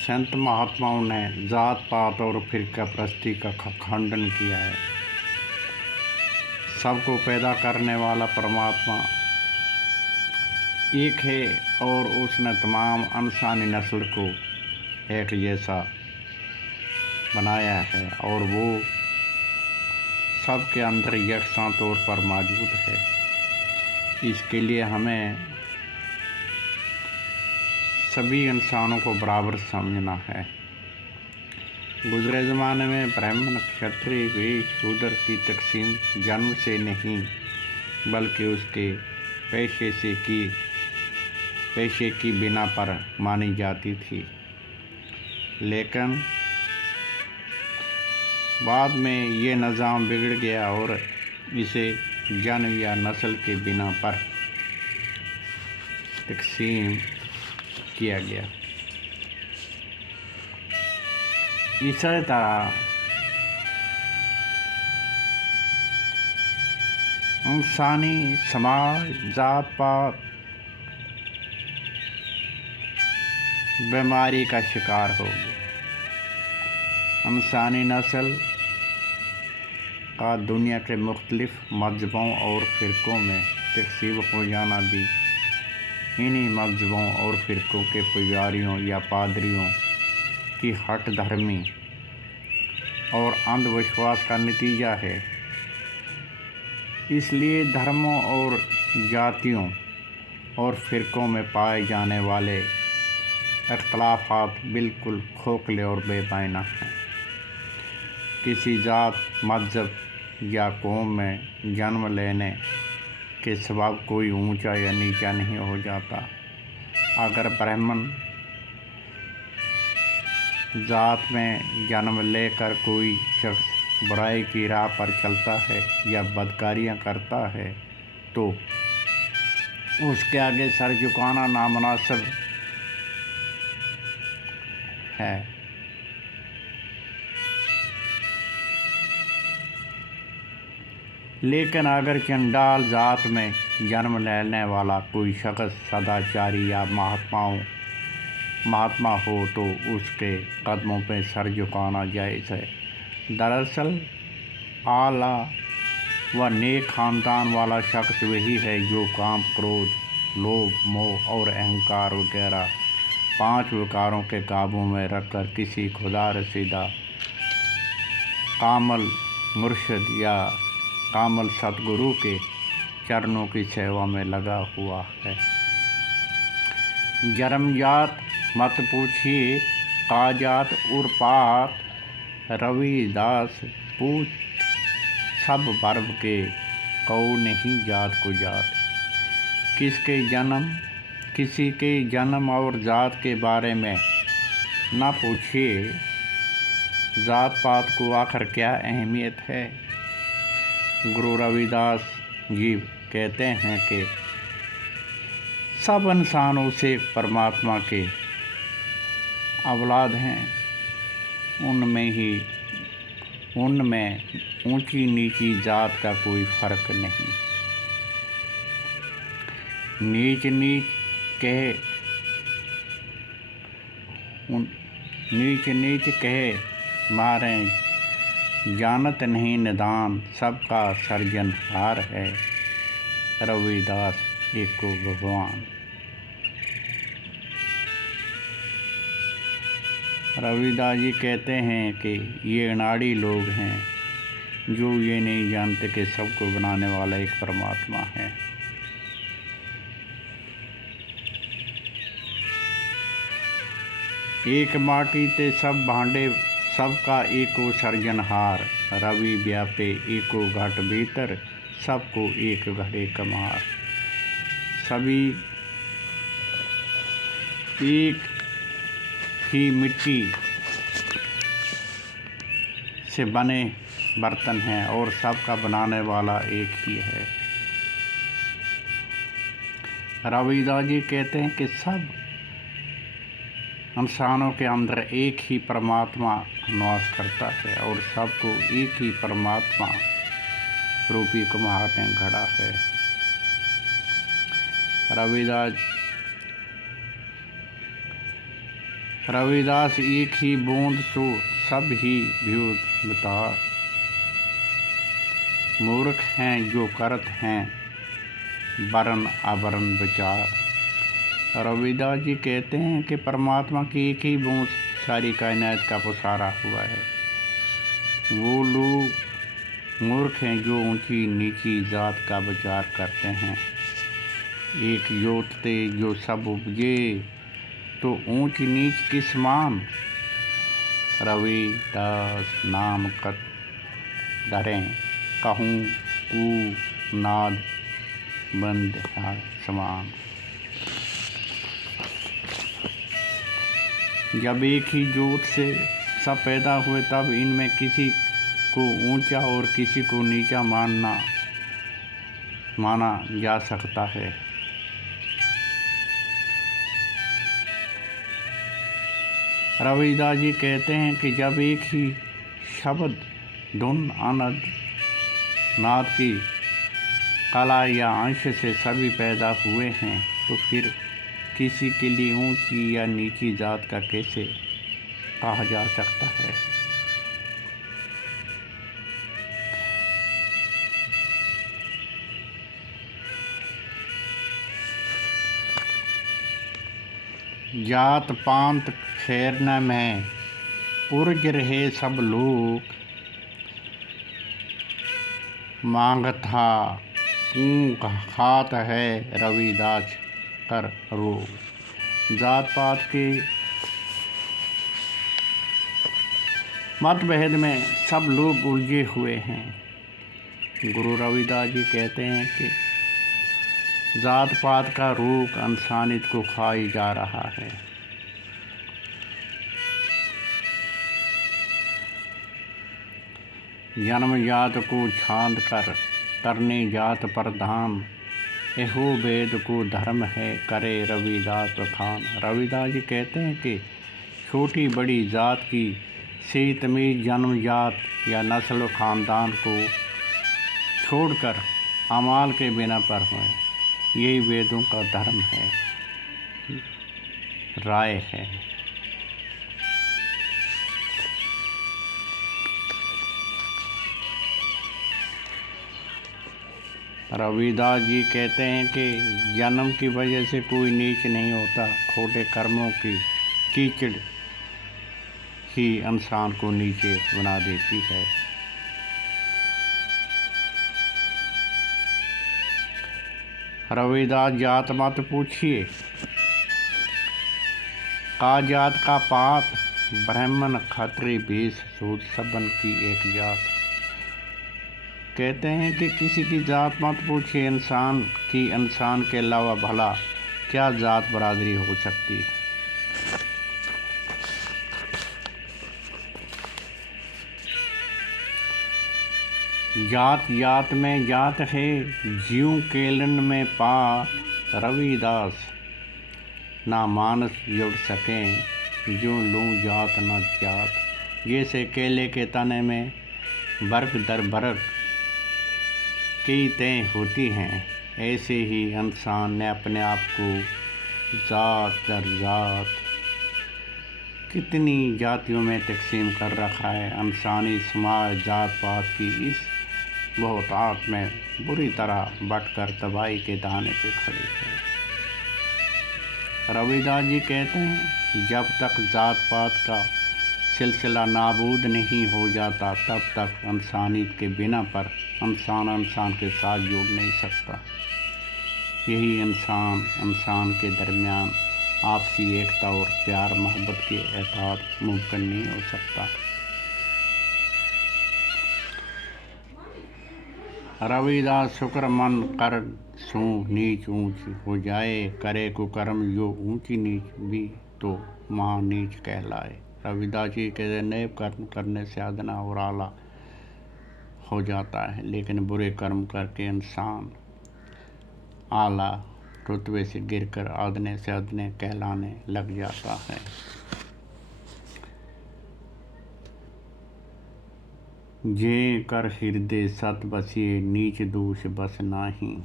संत महात्माओं ने जात पात और फिरका प्रस्ती का खंडन किया है। सबको पैदा करने वाला परमात्मा एक है और उसने तमाम इंसानी नस्ल को एक जैसा बनाया है और वो सबके अंदर यकसां तौर पर मौजूद है। इसके लिए हमें सभी इंसानों को बराबर समझना है। गुज़रे ज़माने में ब्राह्मण, क्षत्रिय, वैश्य, शूद्र की तकसीम जन्म से नहीं बल्कि उसके पैसे की बिना पर मानी जाती थी, लेकिन बाद में ये निज़ाम बिगड़ गया और इसे जन्म या नस्ल के बिना पर तकसीम किया गया। इसी तरह इंसानी समाज जात पात बीमारी का शिकार हो गया। इंसानी नस्ल का दुनिया के मुख्तलिफ मज़हबों और फ़िरक़ों में तक़सीम हो जाना भी इन्हीं मज़हबों और फ़िरक़ों के पुजारियों या पादरियों की हठ धर्मी और अंधविश्वास का नतीजा है। इसलिए धर्मों और जातियों और फ़िरक़ों में पाए जाने वाले इख्तलाफात बिल्कुल खोखले और बेमायना हैं। किसी जात, मज़हब या कौम में जन्म लेने के सबब कोई ऊंचा या नीचा नहीं हो जाता। अगर ब्राह्मण जात में जन्म लेकर कोई शख्स बुराई की राह पर चलता है या बदकारियां करता है तो उसके आगे सर झुकाना नामुनासिब है। लेकिन अगर चंडाल जात में जन्म लेने वाला कोई शख्स सदाचारी या महात्मा हो तो उसके कदमों पे सर झुकाना जायज़ है। दरअसल आला व नेक ख़ानदान वाला शख्स वही है जो काम, क्रोध, लोभ, मोह और अहंकार वगैरह 5 विकारों के काबू में रखकर किसी खुदा रसीदा कामल मुर्शिद या कामल सतगुरु के चरणों की सेवा में लगा हुआ है। जन्मजात मत पूछिए काजात उर्पात, रविदास पूछ सब वर्ब के, कहो नहीं जात को जात। किसी के जन्म और जात के बारे में ना पूछिए। जात पात को आखिर क्या अहमियत है। गुरु रविदास जी कहते हैं कि सब इंसानों से परमात्मा के औलाद हैं। उनमें ऊंची नीची जात का कोई फ़र्क नहीं। नीच नीच कहे मारे जानत नहीं निदान, सबका सर्जनहार है रविदास एको भगवान। रविदास जी कहते हैं कि ये अनाड़ी लोग हैं जो ये नहीं जानते कि सबको बनाने वाला एक परमात्मा है। एक माटी ते सब भांडे, सबका एको सर्जनहार। रवि व्यापे एको घट भीतर, सबको एक घड़े कमार। सभी एक ही मिट्टी से बने बर्तन हैं और सबका बनाने वाला एक ही है। रविदास जी कहते हैं कि सब इंसानों के अंदर एक ही परमात्मा निवास करता है और सबको एक ही परमात्मा रूपी कुम्हार ने गढ़ा है। रविदास रविदास एक ही बूंद सो सब ही व्यूत बतार। मूर्ख हैं जो करत हैं वर्ण अवर्ण विचार। रविदास जी कहते हैं कि परमात्मा की एक ही बूंद सारी कायनात का पसारा हुआ है। वो लोग मूर्ख हैं जो ऊंची नीची जात का विचार करते हैं। एक जोत ते जो सब उपजे तो ऊंच नीच किस मान। रविदास नाम कत डरें कहूँ कू नाद बंद समान। जब एक ही जोत से सब पैदा हुए तब इनमें किसी को ऊंचा और किसी को नीचा माना जा सकता है। रविदास जी कहते हैं कि जब एक ही शब्द धुन अनद नाद की कला या अंश से सभी पैदा हुए हैं तो फिर किसी के लिए ऊंची या नीची जात का कैसे कहा जा सकता है। जात पांत फेरने में उर्ज रहे सब लोग। मांगता खात है रविदास कर रोग। जात पात के मतभेद में सब लोग उलझे हुए हैं। गुरु रविदास जी कहते हैं कि जात पात का रोग इंसानियत को खाई जा रहा है। जन्म जात को छांद कर करने जात प्रधान। एहो वेद को धर्म है करे रविदास बखान। रविदास जी कहते हैं कि छोटी बड़ी जात की सही तमीज जन्म जात या नस्ल ख़ानदान को छोड़कर अमाल के बिना पर है। यही वेदों का धर्म है, राय है। रविदास जी कहते हैं कि जन्म की वजह से कोई नीच नहीं होता। खोटे कर्मों की कीचड़ ही इंसान को नीचे बना देती है। रविदास जात मत पूछिए का जात का पात। ब्राह्मण खत्री बीस सूद सबन की एक जात। कहते हैं कि किसी की जात मत पूछिए। इंसान के अलावा भला क्या जात बरादरी हो सकती। जात जात में जात है ज्यों केलन में पा। रविदास ना मानस जुड़ सकें जो लूँ जात न जात। जैसे केले के तने में बर्ग दर बर्ग कई तय होती हैं, ऐसे ही इंसान ने अपने आप को जात दर जात कितनी जातियों में तकसीम कर रखा है। इंसानी समाज जात पात की इस बहुतात में बुरी तरह बटकर तबाही के दाने पे खड़ी है। रविदास जी कहते हैं जब तक जात पात का सिलसिला नाबूद नहीं हो जाता तब तक इंसानियत के बिना पर इंसान के साथ जुड़ नहीं सकता। यही इंसान के दरमियान आपसी एकता और प्यार मोहब्बत के एहसास मुमकिन नहीं हो सकता। रविदास शुक्र मन कर सो नीच ऊंच हो जाए। करे कुकर्म जो ऊंची नीच भी तो महा नीच कहलाए। रविदास जी के नए कर्म करने से अदना और आला हो जाता है, लेकिन बुरे कर्म करके इंसान आला रुतबे से गिरकर अदने से अदने कहलाने लग जाता है। जे कर हृदय सत बसिए नीच दोष बस नाही।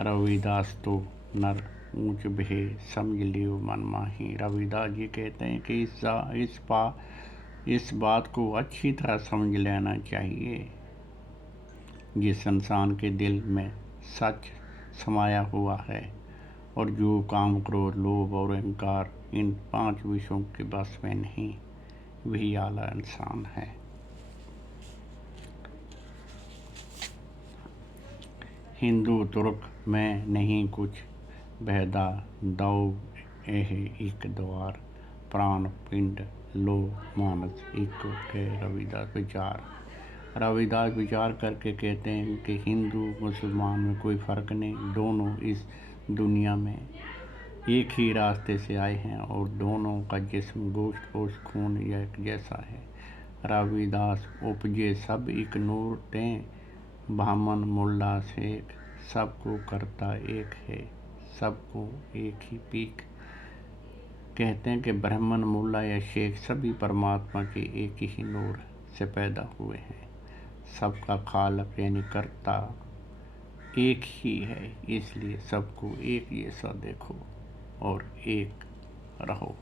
रविदास तो नर ऊंच भे समझ लियो मन माही। रविदास जी कहते हैं कि इस बात को अच्छी तरह समझ लेना चाहिए। जिस इंसान के दिल में सच समाया हुआ है और जो काम, क्रोध, लोभ और अहंकार इन 5 विषयों के बस में नहीं, वही आला इंसान है। हिंदू तुर्क में नहीं कुछ भेदा, दौ एह एक द्वार, प्राण पिंड लो मानस एक के। रविदास विचार करके कहते हैं कि हिंदू मुसलमान में कोई फ़र्क नहीं, दोनों इस दुनिया में एक ही रास्ते से आए हैं और दोनों का जिस्म, गोश्त और खून एक जैसा है। रविदास उपजे सब एक नूर तें, ब्राह्मण मुल्ला शेख सबको करता एक है, सबको एक ही पीक। कहते हैं कि ब्राह्मण, मुल्ला या शेख सभी परमात्मा के एक ही नूर से पैदा हुए हैं। सबका खालक यानी कर्ता एक ही है, इसलिए सबको एक जैसा देखो और एक रहो।